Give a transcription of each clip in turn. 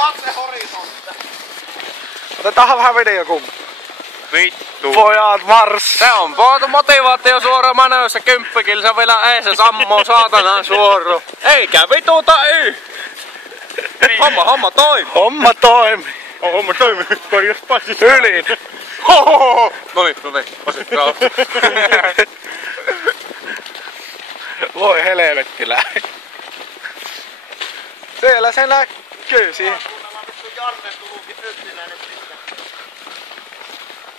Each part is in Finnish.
Katse horisontti. Otetaan vähän videokuva. Vittu. Pojat mars. Se on motivaatio suora manöössä 10 kilsa vielä eessä sammoo saatanan suoro. Eikä vituta Homma toimi. Homma toimi. Homma toimi. Korjas passis. Ylin. Noniin, passit rauhoittu. Voi helvettilä. Siellä se näkyy siihen.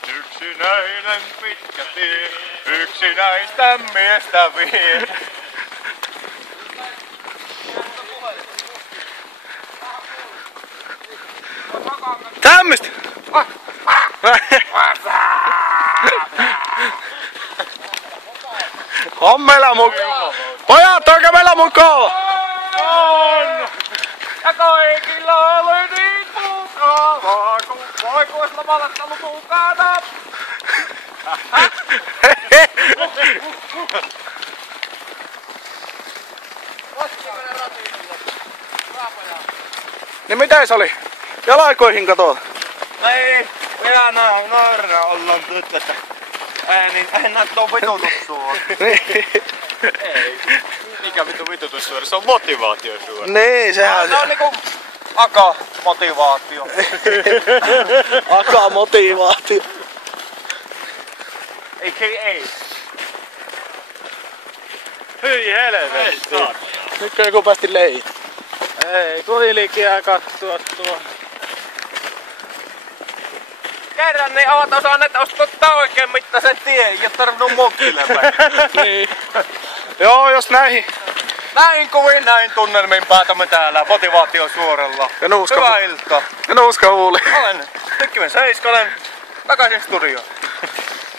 Yksinäinen pitkä tie, yksinäistä miestä vie. Tämmöstä! On meillä mukaan! Pojat, onko meillä mukaan? On! Ja kaikilla oli niin mukavaa, kun poikuislomalla mukana. Niin mitä se oli? Jalakoihin katoa. Ei, minä noira ollaan nyt, että en näe tuon vitutussuora. Ei, mikä vitutussuora? Se on motivaatiosuora. Niin, sehän se on niinku motivaatio. motivaatio. Ei. Hyi helvetti. Nytkö joku päästi leihin? Ei, tuli liikiä kattua tuo. Kerran niin ovat osanneet ostaa oikein mittaisen tien, ei oo tarvinnut mokkilemaan. Niin. Joo, jos näihin. Näin kuvin, näin tunnelmin päätämme täällä motivaation suoralla. Ja nuuska. Hyvää iltaa. Ja nuuska huuli. Olen Tykkimen Seiskanen. Takaisin studioon.